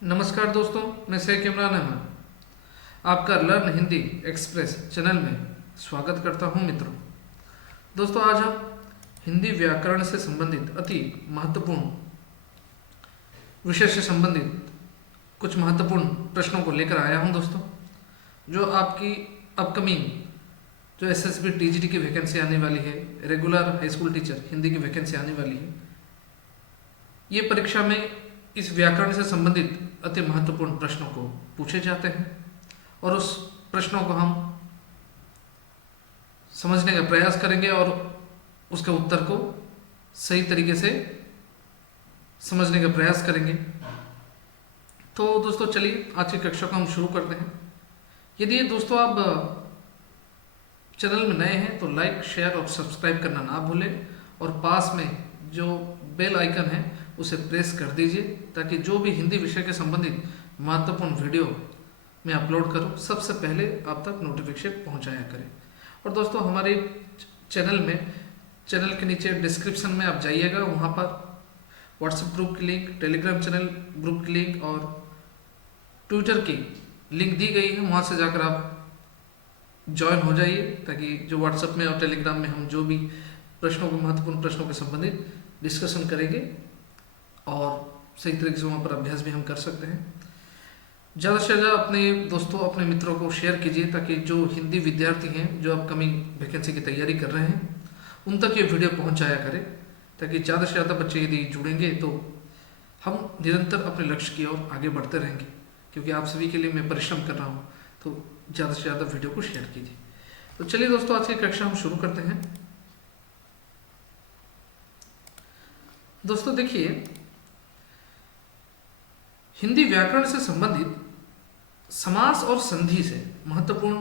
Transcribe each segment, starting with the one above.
नमस्कार दोस्तों, मैं शेख इमरान अहमद आपका लर्न हिंदी एक्सप्रेस चैनल में स्वागत करता हूं। मित्रों, दोस्तों आज हम हिंदी व्याकरण से संबंधित अति महत्वपूर्ण विषय से संबंधित कुछ महत्वपूर्ण प्रश्नों को लेकर आया हूं। दोस्तों, जो आपकी अपकमिंग जो एसएसबी टीजीटी की वैकेंसी आने वाली है, regular high school teacher Hindi की वैकेंसी आने वाली है, ये परीक्षा में इस व्याकरण से संबंधित अति महत्वपूर्ण प्रश्नों को पूछे जाते हैं और उस प्रश्नों को हम समझने का प्रयास करेंगे और उसके उत्तर को सही तरीके से समझने का प्रयास करेंगे। तो दोस्तों चलिए आज की कक्षा को हम शुरू करते हैं। यदि दोस्तों आप चैनल में नए हैं तो लाइक, शेयर और सब्सक्राइब करना ना भूलें और पास में जो बेल आइकन है उसे प्रेस कर दीजिए ताकि जो भी हिंदी विषय के संबंधित महत्वपूर्ण वीडियो मैं अपलोड करूं सबसे पहले आप तक नोटिफिकेशन पहुंचाया करें। और दोस्तों हमारे चैनल के नीचे डिस्क्रिप्शन में आप जाइएगा, वहां पर व्हाट्सएप ग्रुप की लिंक, टेलीग्राम चैनल ग्रुप की लिंक और ट्विटर की लिंक दी गई है, वहां से जाकर आप ज्वाइन हो जाइए ताकि जो व्हाट्सएप में और टेलीग्राम में हम जो भी प्रश्नों को महत्वपूर्ण प्रश्नों के संबंधित डिस्कशन करेंगे और सही तरीके से वहाँ पर अभ्यास भी हम कर सकते हैं। ज़्यादा से ज़्यादा अपने दोस्तों, अपने मित्रों को शेयर कीजिए ताकि जो हिंदी विद्यार्थी हैं जो अपकमिंग वैकेंसी की तैयारी कर रहे हैं उन तक ये वीडियो पहुँचाया करें ताकि ज़्यादा से ज़्यादा बच्चे यदि जुड़ेंगे तो हम निरंतर अपने लक्ष्य की ओर आगे बढ़ते रहेंगे। क्योंकि आप सभी के लिए मैं परिश्रम कर रहा हूँ, तो ज़्यादा से ज़्यादा वीडियो को शेयर कीजिए। तो चलिए दोस्तों आज की कक्षा हम शुरू करते हैं। दोस्तों देखिए, हिंदी व्याकरण से संबंधित समास और संधि से महत्वपूर्ण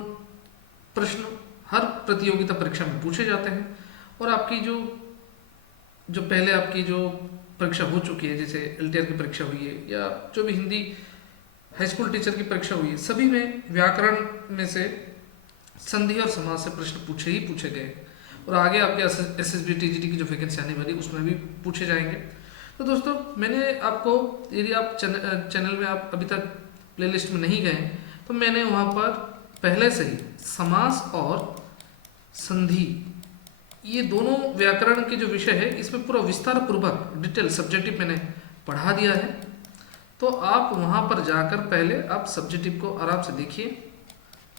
प्रश्न हर प्रतियोगिता परीक्षा में पूछे जाते हैं और आपकी जो पहले आपकी जो परीक्षा हो चुकी है, जैसे एलटीआर की परीक्षा हुई है या जो भी हिंदी हाई स्कूल टीचर की परीक्षा हुई है, सभी में व्याकरण में से संधि और समास से प्रश्न पूछे गए और आगे आपके एसएसबी टीजीटी की जो वैकेंसी आने वाली उसमें भी पूछे जाएंगे। तो दोस्तों मैंने आपको, यदि आप चैनल में आप अभी तक प्लेलिस्ट में नहीं गए तो मैंने वहाँ पर पहले से ही समास और संधि ये दोनों व्याकरण के जो विषय है इसमें पूरा विस्तार पूर्वक डिटेल सब्जेक्टिव मैंने पढ़ा दिया है। तो आप वहाँ पर जाकर पहले आप सब्जेक्टिव को आराम से देखिए,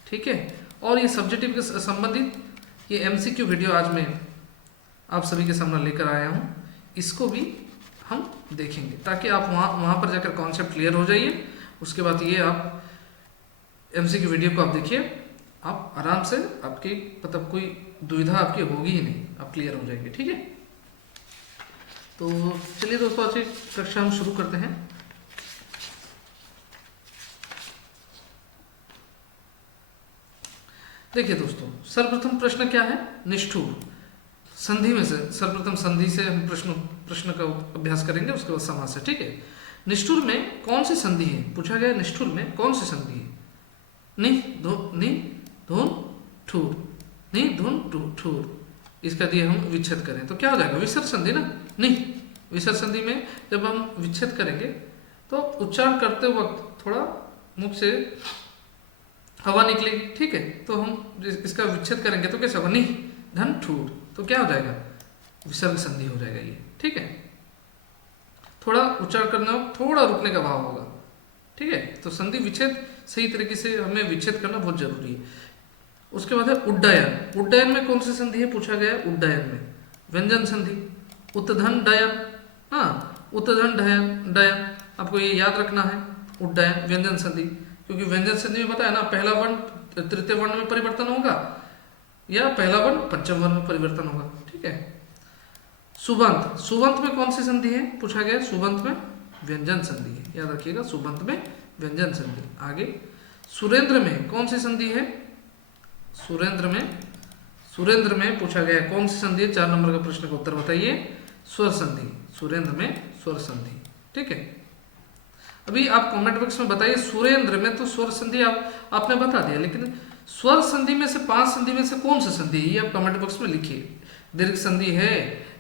ठीक है। और ये सब्जेक्टिव के संबंधित ये एमसीक्यू वीडियो आज मैं आप सभी के सामने लेकर आया हूँ, इसको भी हम देखेंगे ताकि आप वहाँ पर जाकर कॉन्सेप्ट क्लियर हो जाइए। उसके बाद ये आप एमसीक्यू वीडियो को आप देखिए, आप आराम से, आपकी मतलब कोई दुविधा आपकी होगी ही नहीं, आप क्लियर हो जाएंगे, ठीक है। तो चलिए दोस्तों आज की कक्षा हम शुरू करते हैं। देखिए दोस्तों, सर्वप्रथम प्रश्न क्या है? निष्ठुर। संधि में से सर्वप्रथम संधि से हम प्रश्न का अभ्यास करेंगे, उसके बाद समास है, ठीक है। निष्ठुर में कौन सी संधि है पूछा गया। निष्ठुर में कौन सी संधि है? नि धुन ठूर, नि धुन ठूर। इसका दिए हम विच्छेद करें तो क्या हो जाएगा? विसर्ग संधि ना। नहीं, विसर्ग संधि में जब हम विच्छेद करेंगे तो उच्चारण करते वक्त थोड़ा मुख से हवा निकलेगी, ठीक है। तो हम इसका विच्छेद करेंगे तो कैसे होगा? नि धन ठूर, तो क्या हो जाएगा? विसर्ग संधि हो जाएगा ये, ठीक है। थोड़ा उच्चारण करना, थोड़ा रुकने का भाव होगा, ठीक है। तो संधि विच्छेद सही तरीके से हमें विच्छेद करना बहुत जरूरी है। उसके बाद है उड्डयन। उड्डयन में कौन सी संधि है पूछा गया? उड्डयन में व्यंजन संधि, उत्तधन डयन। हाँ, उत्तधन डयन आपको ये याद रखना है। उड्डयन व्यंजन संधि, क्योंकि व्यंजन संधि में बताया ना, पहला वर्ण तृतीय वर्ण में परिवर्तन होगा या पहला वर्ण पंचम वर्ण में परिवर्तन होगा, ठीक है। सुबंत। सुबंत में कौन सी संधि है पूछा गया? सुबंत में व्यंजन संधि है, याद रखिएगा, सुबंत में व्यंजन संधि। आगे सुरेंद्र में कौन सी संधि है? सुरेंद्र में पूछा गया कौन सी संधि है? 4 नंबर का प्रश्न का उत्तर बताइए। स्वर संधि। सुरेंद्र में स्वर संधि, ठीक है। अभी आप कमेंट बॉक्स में बताइए, सुरेंद्र में तो स्वर संधि आपने बता दिया, लेकिन स्वर संधि में से 5 संधि में से कौन सी संधि है ये आप कमेंट बॉक्स में लिखिए। दीर्घ संधि है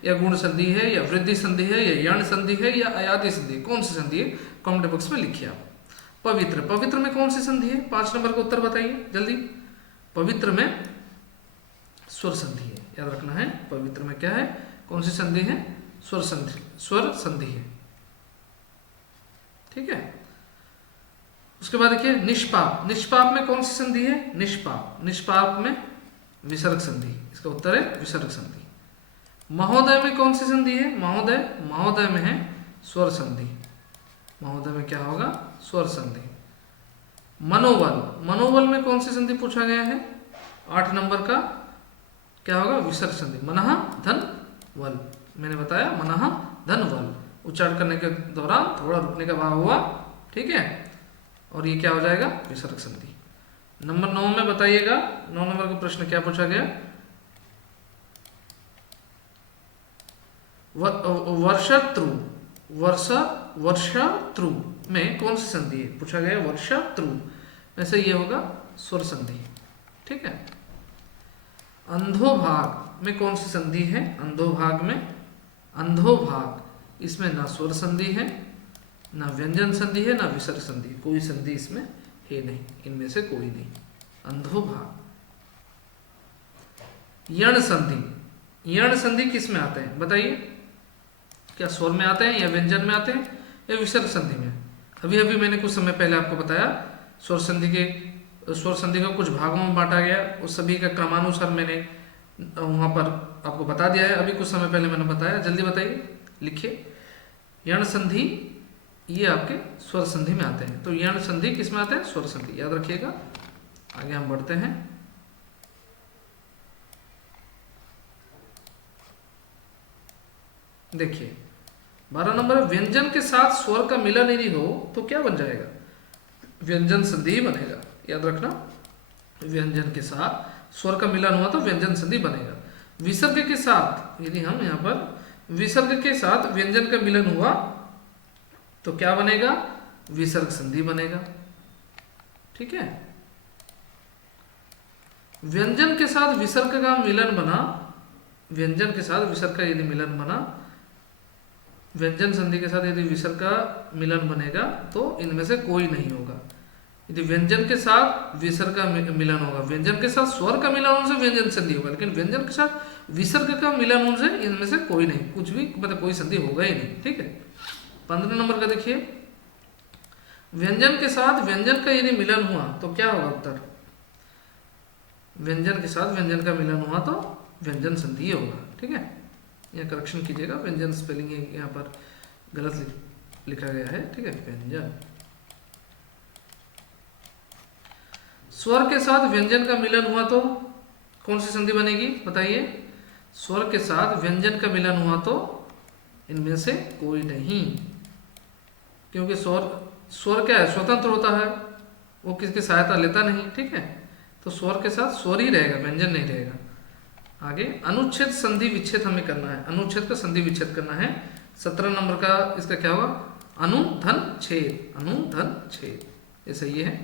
या गुण संधि है या वृद्धि संधि है या यण संधि है या अयादि संधि, कौन सी संधि है कमेंट बॉक्स में लिखिए आप। पवित्र, पवित्र में कौन सी संधि है? 5 नंबर का उत्तर बताइए जल्दी। पवित्र में स्वर संधि है, याद रखना है। पवित्र में क्या है, कौन सी संधि है? स्वर संधि, स्वर संधि है। ठीक है। उसके बाद देखिए निष्पाप, निष्पाप में कौन सी संधि है? निष्पाप, निष्पाप में विसर्ग संधि, इसका उत्तर है विसर्ग संधि। महोदय में कौन सी संधि है? महोदय, महोदय में है स्वर संधि। महोदय में क्या होगा? स्वर संधि। मनोबल, मनोबल में कौन सी संधि पूछा गया है? 8 नंबर का क्या होगा? विसर्ग संधि। मनः धन वल, मैंने बताया मनः धन वल, उच्चारण करने के दौरान थोड़ा रुकने का भाव हुआ। ठीक है, और ये क्या हो जाएगा? विसर्ग संधि। नंबर 9 में बताइएगा, 9 नंबर का प्रश्न क्या पूछा गया? वर्षत्रु, वर्षत्रु में कौन सी संधि है? पूछा गया वर्षत्रु में से ये होगा स्वर संधि। ठीक है। अंधोभाग में कौन सी संधि है? अंधोभाग में, अंधोभाग, इसमें ना स्वर संधि है, ना व्यंजन संधि है, ना विसर्ग संधि, कोई संधि इसमें है नहीं, इनमें से कोई नहीं। अंधोभाग। यण संधि, यण संधि किस में आते हैं बताइए? क्या स्वर में आते हैं या व्यंजन में आते हैं या विसर्ग संधि में? अभी अभी मैंने कुछ समय पहले आपको बताया स्वर संधि के, स्वर संधि को कुछ भागों में बांटा गया, उस सभी का क्रमानुसार मैंने वहां पर आपको बता दिया है। अभी कुछ समय पहले मैंने बताया, जल्दी बताइए, लिखिए। यण संधि ये आपके स्वर संधि में आते हैं। तो यण संधि किस में आते हैं? स्वर संधि, याद रखिएगा। आगे हम बढ़ते हैं। देखिए 12 नंबर, व्यंजन के साथ स्वर का मिलन यदि हो तो क्या बन जाएगा? व्यंजन संधि बनेगा, याद रखना। व्यंजन के साथ स्वर का मिलन हुआ तो व्यंजन संधि बनेगा। विसर्ग के साथ, यदि हम यहाँ पर विसर्ग के साथ व्यंजन का मिलन हुआ तो क्या बनेगा? विसर्ग संधि बनेगा। ठीक है। व्यंजन के साथ विसर्ग का मिलन बना, व्यंजन के साथ विसर्ग का यदि मिलन बना, व्यंजन संधि के साथ यदि विसर्ग का मिलन बनेगा तो इनमें से कोई नहीं होगा। यदि व्यंजन के साथ विसर्ग का मिलन होगा, व्यंजन के साथ स्वर का मिलन होने से व्यंजन संधि होगा, लेकिन व्यंजन के साथ विसर्ग का मिलन होने से इनमें से कोई नहीं, कुछ भी मतलब कोई संधि होगा ही नहीं। ठीक है। 15 नंबर का देखिए, व्यंजन के साथ व्यंजन का यदि मिलन हुआ तो क्या होगा उत्तर? व्यंजन के साथ व्यंजन का मिलन हुआ तो व्यंजन संधि होगा। ठीक है, यहाँ करेक्शन कीजिएगा, व्यंजन स्पेलिंग यहाँ पर गलत लिखा गया है। ठीक है, व्यंजन। स्वर के साथ व्यंजन का मिलन हुआ तो कौन सी संधि बनेगी बताइए? स्वर के साथ व्यंजन का मिलन हुआ तो इनमें से कोई नहीं, क्योंकि स्वर क्या है? स्वतंत्र होता है, वो किसकी सहायता लेता नहीं। ठीक है, तो स्वर के साथ स्वर ही रहेगा, व्यंजन नहीं रहेगा। आगे अनुच्छेद संधि विच्छेद हमें करना है, अनुच्छेद का संधि विच्छेद करना है। 17 नंबर का इसका क्या होगा? अनुधन छेद, अनुधन छेद, ये सही है।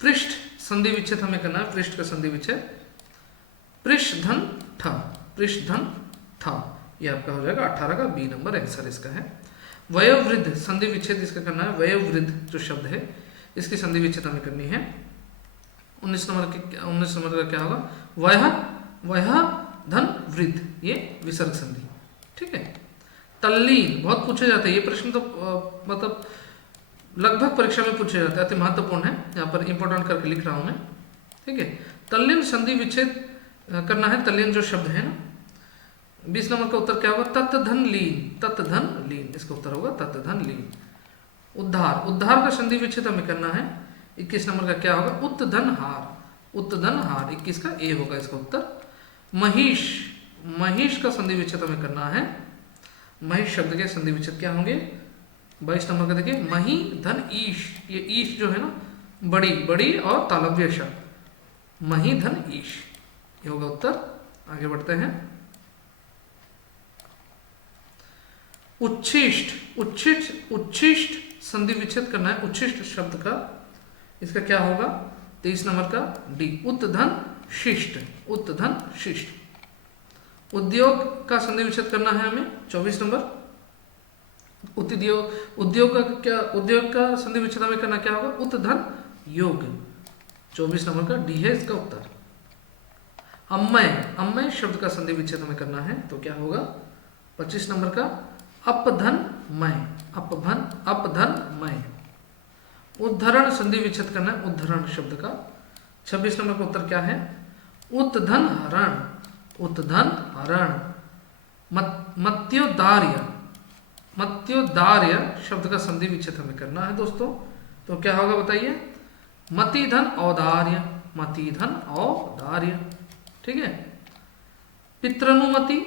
पृष्ठ संधि विच्छेद हमें करना है, पृष्ठ का संधि विच्छेद। पृष्ठधन ठ, पृष्ठधन थ, ये आपका हो जाएगा 18 का बी नंबर आंसर इसका है। वयोवृद्ध संधि विच्छेद इसका करना है, वयोवृद्ध जो शब्द है इसकी संधि विच्छेद हमें करनी है। 19 नंबर का क्या होगा? वह धन वृद्ध, ये विसर्ग संधि। ठीक है। तल्लीन बहुत पूछे जाते हैं, ये प्रश्न तो मतलब लगभग परीक्षा में पूछे जाते हैं, अति महत्वपूर्ण है, यहाँ पर इंपॉर्टेंट करके लिख रहा हूं मैं। ठीक है, तल्लीन संधि विच्छेद करना है। तल्लीन जो शब्द है ना, 20 नंबर का उत्तर क्या होगा? तत्धन लीन, तत्धन लीन, इसका उत्तर होगा तत्धन लीन। उद्धार, उद्धार का संधि विच्छेद हमें करना है। 21 नंबर का क्या होगा? उत्तधन हार, उत्तधन हार, 21 का ए होगा इसका उत्तर। महिष, महिष का संधि विच्छेद हमें करना है। महिष शब्द के संधि विच्छेद क्या होंगे? 22 नंबर का देखिए, मही धन ईश, ये ईश जो है ना, बड़ी, बड़ी और तालव्य श, मही धन ईश, ये होगा उत्तर। आगे बढ़ते हैं। उच्छिष्ट, उच्छिष्ट, उच्छिष्ट संधि विच्छेद करना है, उच्छिष्ट शब्द का, इसका क्या होगा? 23 नंबर का डी, उत्तधन शिष्ट, उत्तधन शिष्ट। उद्योग का संधि विच्छेद करना है हमें, 24 नंबर। उद्योग का क्या, उद्योग का संधि विच्छेद हमें करना क्या होगा, उत धन योग। 24 नंबर का डी है इसका उत्तर। अम्मय, अम्मय शब्द का संधि विच्छेद हमें करना है तो क्या होगा 25 नंबर का अपधन मय, अपधन मय। उद्धरण संधि विच्छेद करना है उद्धरण शब्द का। 26 नंबर का उत्तर क्या है, उत्धन हरण, उत्धन हरण। मत्योदार्य, मत्योदार्य शब्द का संधि विच्छेद हमें करना है दोस्तों तो क्या होगा बताइए, मतिधन औदार्य, मतिधन औदार्य। ठीक है। पितृनुमति,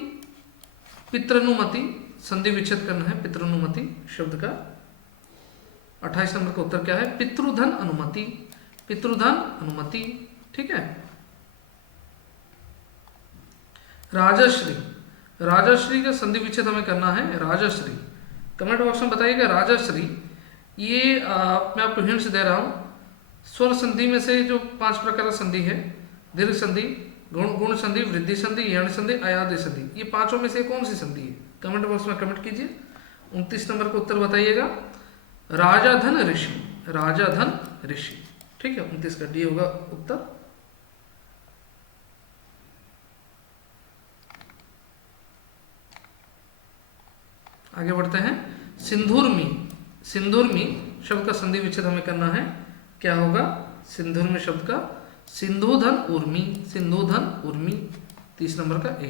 पितृनुमति संधि विच्छेद करना है पितृनुमति शब्द का। 28 नंबर का उत्तर क्या है, पितृधन अनुमति, पितृधन अनुमति। ठीक है। राजश्री, राजश्री का संधि विच्छेद हमें करना है राजश्री। कमेंट बॉक्स में बताइएगा राजश्री। ये मैं आपको हिंट्स दे रहा हूँ, स्वर संधि में से जो 5 प्रकार का संधि है, दीर्घ संधि, गुण संधि, वृद्धि संधि, यण संधि, अयादि संधि, ये पांचों में से कौन सी संधि है, कमेंट बॉक्स में कमेंट कीजिए। 29 नंबर का उत्तर बताइएगा, राजाधन ऋषि, राजाधन ऋषि। ठीक है, 29 का डी होगा उत्तर। आगे बढ़ते हैं। सिंधुर्मी, सिंधुर्मी शब्द का संधि विच्छेद हमें करना है, क्या होगा सिंधुर्मी शब्द का, सिंधुधन उर्मी, सिंधुधन उर्मी। 30 नंबर का ए।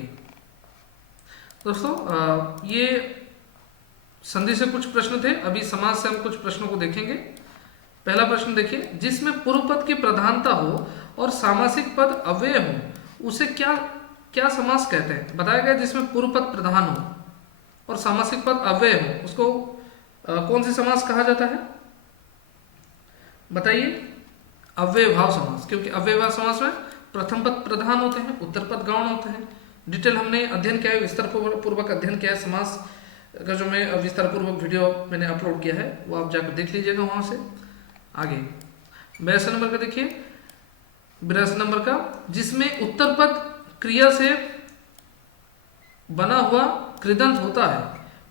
दोस्तों ये संधि से कुछ प्रश्न थे, अभी समास से हम कुछ प्रश्नों को देखेंगे। पहला प्रश्न देखिए, जिसमें पूर्व पद की प्रधानता हो और सामासिक पद अव्यय हो उसे क्या क्या समास कहते हैं। बताया गया जिसमें पूर्व पद प्रधान हो और सामासिक पद अव्यय हो उसको कौन सी समास कहा जाता है बताइए। अव्यय भाव समास, क्योंकि अव्यय भाव समास में प्रथम पद प्रधान होते हैं, उत्तर पद गौण होते हैं। डिटेल हमने अध्ययन किया है, विस्तार पूर्वक अध्ययन किया है समास का, जो मैं विस्तार पूर्वक वीडियो मैंने अपलोड किया है वो आप जाकर देख लीजिएगा वहां से। आगे 82 नंबर का देखिए, 82 नंबर का, जिसमें उत्तर पद क्रिया से बना हुआ कृदंत होता है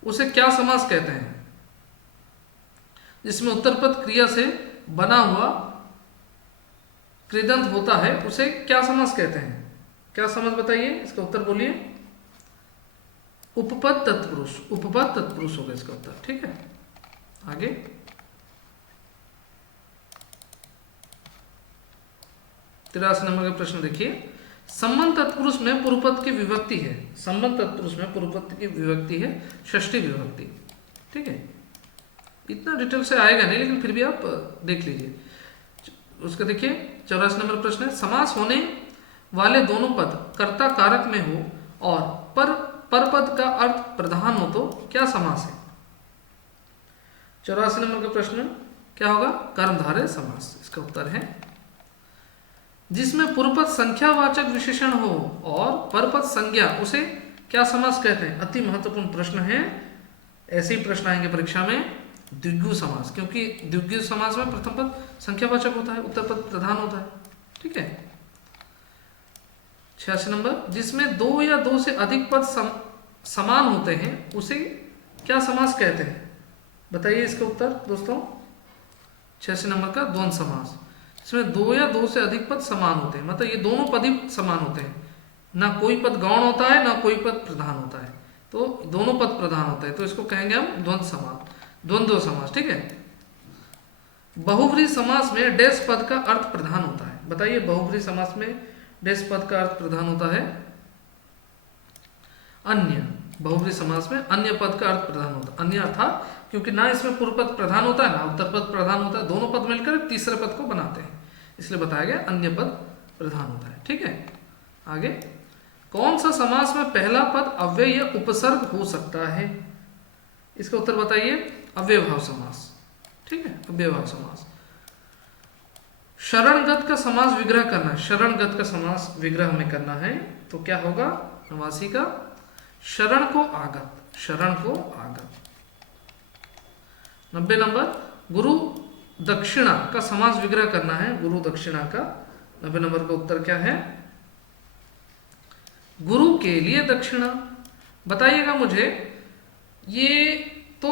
उसे क्या समास कहते हैं। जिसमें उत्तर पद क्रिया से बना हुआ कृदंत होता है उसे क्या समास कहते हैं, क्या समास बताइए, इसका उत्तर बोलिए। उपपद तत्पुरुष, उपपद तत्पुरुष होगा इसका उत्तर। ठीक है, आगे 83 नंबर का प्रश्न देखिए, संबंध तत्पुरुष में पूर्व पद की विभक्ति है, संबंध तत्पुरुष में पूर्व पद की विभक्ति है षष्ठी विभक्ति। ठीक है, इतना डिटेल से आएगा नहीं लेकिन फिर भी आप देख लीजिए उसका। देखिए 84 नंबर प्रश्न है, समास होने वाले दोनों पद कर्ता कारक में हो और पर पद का अर्थ प्रधान हो तो क्या समास है। 84 नंबर का प्रश्न क्या होगा, कर्मधारय समास इसका उत्तर है। जिसमें पूर्वपद संख्यावाचक विशेषण हो और परपद संज्ञा उसे क्या समास कहते हैं। अति महत्वपूर्ण प्रश्न है, ऐसे ही प्रश्न आएंगे परीक्षा में। द्विगु समास, क्योंकि द्विगु समास में प्रथम पद संख्यावाचक होता है, उत्तर पद प्रधान होता है। ठीक है। 86 नंबर, जिसमें 2 या 2 से अधिक पद समान होते हैं उसे क्या समास कहते हैं बताइए इसका उत्तर दोस्तों। 86 नंबर का द्वंद्व समास, इसमें 2 या 2 से अधिक पद समान होते हैं, मतलब ये दोनों पद ही समान होते हैं, ना कोई पद गौण होता है ना कोई पद प्रधान होता है, तो दोनों पद प्रधान होते हैं, तो इसको कहेंगे हम द्वंद्व समास, द्वंद्व समास। ठीक है। बहुव्रीहि समास में डैश पद का अर्थ प्रधान होता है, बताइए बहुव्रीहि समास में डैश पद का अर्थ प्रधान होता है अन्य। बहुव्रीहि समास में अन्य पद का अर्थ प्रधान होता है, अन्य अर्थात क्योंकि ना इसमें पूर्व पद प्रधान होता है ना उत्तर पद प्रधान होता है, दोनों पद मिलकर तीसरे पद को बनाते हैं, इसलिए बताया गया अन्य पद प्रधान होता है। ठीक है। आगे, कौन सा समास में पहला पद अव्यय या उपसर्ग हो सकता है, इसका उत्तर बताइए। अव्ययभाव समास। ठीक है, अव्ययभाव समास। शरणगत का समास विग्रह करना है, शरणगत का समास विग्रह हमें करना है तो क्या होगा, नवासी का शरण को आगत, शरण को आगत। 90 नंबर, गुरु दक्षिणा का समास विग्रह करना है, गुरु दक्षिणा का 90 नंबर का उत्तर क्या है, गुरु के लिए दक्षिणा। बताइएगा मुझे, ये तो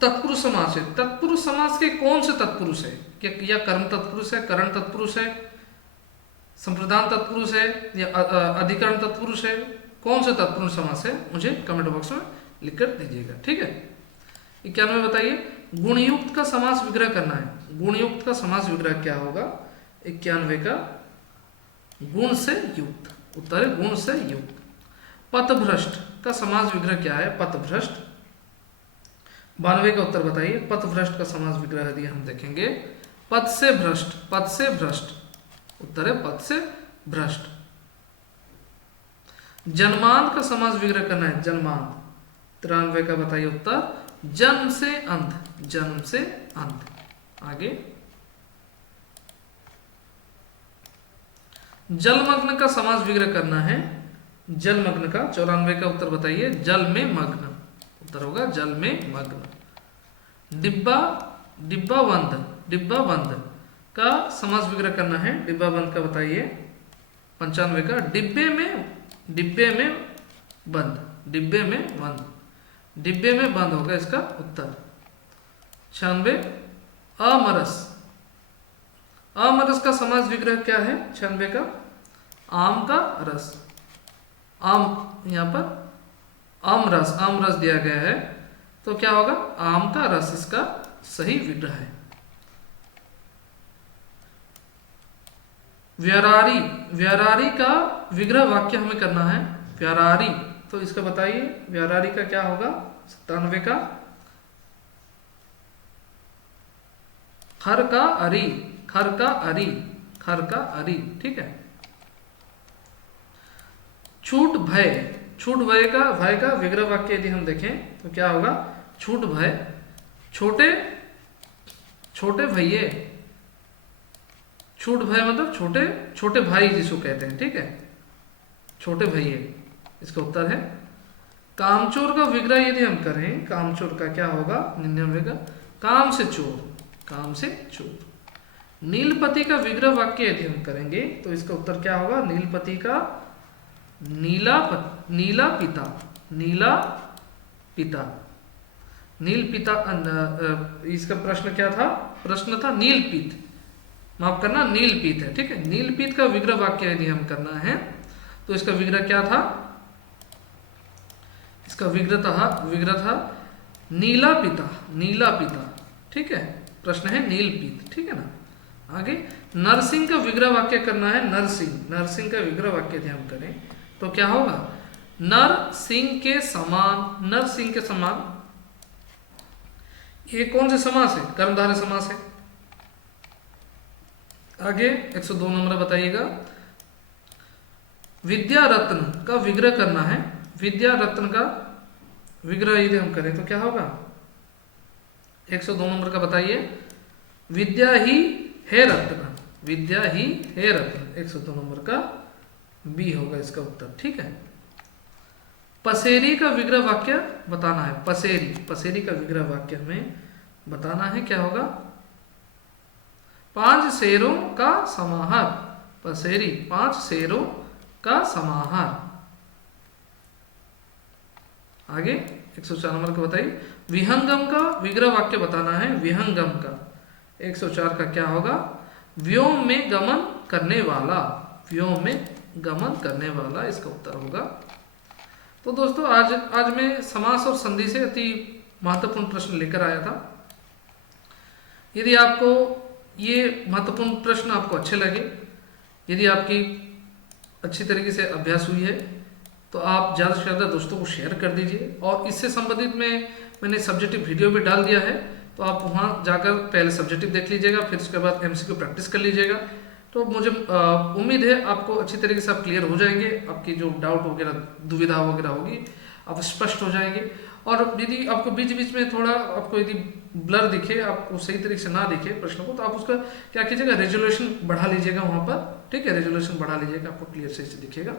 तत्पुरुष समास है। तत्पुरुष समास के कौन से तत्पुरुष है? या कर्म तत्पुरुष है, करण तत्पुरुष है, संप्रदान तत्पुरुष है, या अधिकरण तत्पुरुष है? कौन से तत्पुरुष समास है? मुझे कमेंट बॉक्स में लिखकर दीजिएगा, ठीक है। 91 बताइए, गुणयुक्त का समास विग्रह करना है। गुणयुक्त का समास विग्रह क्या होगा? 91 का गुण से युक्त, उत्तर है गुण से युक्त। पथभ्रष्ट का समास विग्रह क्या है? पथभ्रष्ट। 92 का उत्तर बताइए, पथभ्रष्ट का समास विग्रह यदि हम देखेंगे, पथ से भ्रष्ट, पथ से भ्रष्ट, उत्तर है पथ से भ्रष्ट। जन्मांत का समास विग्रह करना है, जन्मांत। 93 का बताइए उत्तर, जन्म से अंत, जन्म से अंत। आगे जलमग्न का समास विग्रह करना है, जलमग्न का। 94 का उत्तर बताइए, जल में मग्न, उत्तर होगा जल में मग्न। डिब्बा, डिब्बा बंद, डिब्बा बंद का समास विग्रह करना है, डिब्बा बंद का बताइए। 95 का डिब्बे में, डिब्बे में बंद, डिब्बे में बंद, डिब्बे में बंद होगा इसका उत्तर। 96 अमरस, अमरस का समास विग्रह क्या है? 96 का आम का रस, आम, यहां पर आम रस, आम रस दिया गया है, तो क्या होगा? आम का रस इसका सही विग्रह है। व्यारारी, व्यारारी का विग्रह वाक्य हमें करना है, व्यारारी, तो इसका बताइए व्यारारी का क्या होगा? 97 का खर का अरी, खर का अरी, खर का अरी, ठीक है। छूट भय, छूट भय का, भय का विग्रह वाक्य यदि हम देखें तो क्या होगा? छूट भय, छोटे, छोटे भैये, छूट भय मतलब छोटे, छोटे भाई जिसको कहते हैं, ठीक है, छोटे भैये, इसका उत्तर है। कामचोर का विग्रह यदि हम करें, कामचोर का क्या होगा? 99 का काम से चोर, काम से चोर। नीलपति का विग्रह वाक्य यदि हम करेंगे तो इसका उत्तर क्या होगा? नीलपति का नीला, नीला पिता, नीला पिता, नील पिता। इसका प्रश्न क्या था? प्रश्न था नीलपीत, माफ करना नीलपीत है, ठीक है। नीलपीत का विग्रह वाक्य यदि हम करना है तो इसका विग्रह क्या था? इसका विग्रह था नीला पिता, नीला पिता, ठीक है। प्रश्न है नीलपीत, ठीक है ना। आगे नरसिंह का विग्रह वाक्य करना है, नरसिंह, नरसिंह का विग्रह वाक्य यदि हम करें तो क्या होगा? नर सिंह के समान, नर सिंह के समान, ये कौन से समास है? कर्मधारय समास है। आगे 102 नंबर बताइएगा, विद्या रत्न का विग्रह करना है, विद्या रत्न का विग्रह यदि हम करें तो क्या होगा? 102 नंबर का बताइए, विद्या ही है रत्न, विद्या ही है रत्न, 102 नंबर का बी होगा इसका उत्तर, ठीक है। पसेरी का विग्रह वाक्य बताना है, पसेरी, पसेरी का विग्रह वाक्य हमें बताना है, क्या होगा? 5 शेरों का समाहार, पसेरी 5 शेरों का समाहार। आगे 104 नंबर का बताइए, विहंगम का विग्रह वाक्य बताना है, विहंगम का 104 का क्या होगा? व्योम में गमन करने वाला, व्योम में गमन करने वाला इसका उत्तर होगा। तो दोस्तों आज मैं समास और संधि से अति महत्वपूर्ण प्रश्न लेकर आया था। यदि आपको ये महत्वपूर्ण प्रश्न आपको अच्छे लगे, यदि आपकी अच्छी तरीके से अभ्यास हुई है तो आप ज़्यादा से ज़्यादा दोस्तों को शेयर कर दीजिए। और इससे संबंधित मैंने सब्जेक्टिव वीडियो भी डाल दिया है, तो आप वहाँ जाकर पहले सब्जेक्टिव देख लीजिएगा, फिर उसके बाद एमसीक्यू प्रैक्टिस कर लीजिएगा। तो मुझे उम्मीद है आपको अच्छी तरीके से आप क्लियर हो जाएंगे, आपकी जो डाउट वगैरह, दुविधा वगैरह होगी आप स्पष्ट हो जाएंगे। और यदि आपको बीच बीच में थोड़ा आपको यदि ब्लर दिखे, आपको सही तरीके से ना दिखे प्रश्न को, तो आप उसका क्या कीजिएगा? रेजोल्यूशन बढ़ा लीजिएगा वहाँ पर, ठीक है, रेजोल्यूशन बढ़ा लीजिएगा, आपको क्लियर सही से दिखेगा।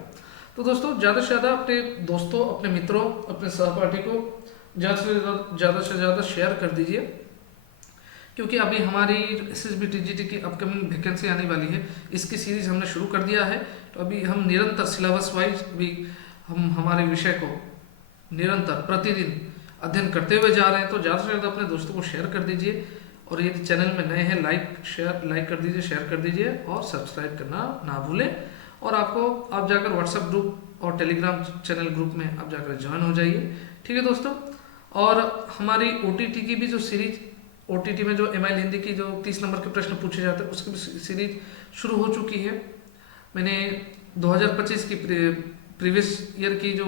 तो दोस्तों ज़्यादा से ज़्यादा अपने दोस्तों, अपने मित्रों, अपने सहपाठी को ज़्यादा से ज़्यादा शेयर कर दीजिए, क्योंकि अभी हमारी SSB TGT की अपकमिंग वैकेंसी आने वाली है, इसकी सीरीज हमने शुरू कर दिया है। तो अभी हम निरंतर सिलेबस वाइज भी हम हमारे विषय को निरंतर प्रतिदिन अध्ययन करते हुए जा रहे हैं तो ज़्यादा से ज़्यादा अपने दोस्तों को शेयर कर दीजिए। और यदि चैनल में नए हैं लाइक कर दीजिए, शेयर कर दीजिए और सब्सक्राइब करना ना भूलें। और आप जाकर व्हाट्सएप ग्रुप और टेलीग्राम चैनल ग्रुप में आप जाकर ज्वाइन हो जाइए। ठीक है दोस्तों। और हमारी OTT की भी जो सीरीज, OTT में जो MIL हिंदी की जो 30 नंबर के प्रश्न पूछे जाते हैं उसकी भी सीरीज शुरू हो चुकी है। मैंने 2025 की प्रीवियस ईयर की जो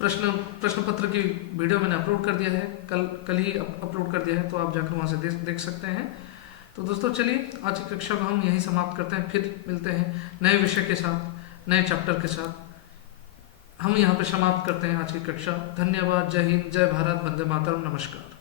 प्रश्न पत्र की वीडियो मैंने अपलोड कर दिया है, कल ही अपलोड कर दिया है, तो आप जाकर वहाँ से देख सकते हैं। तो दोस्तों चलिए आज की कक्षा को हम यहीं समाप्त करते हैं, फिर मिलते हैं नए विषय के साथ, नए चैप्टर के साथ। हम यहाँ पे समाप्त करते हैं आज की कक्षा। धन्यवाद। जय हिंद, जय भारत, वंदे मातरम, नमस्कार।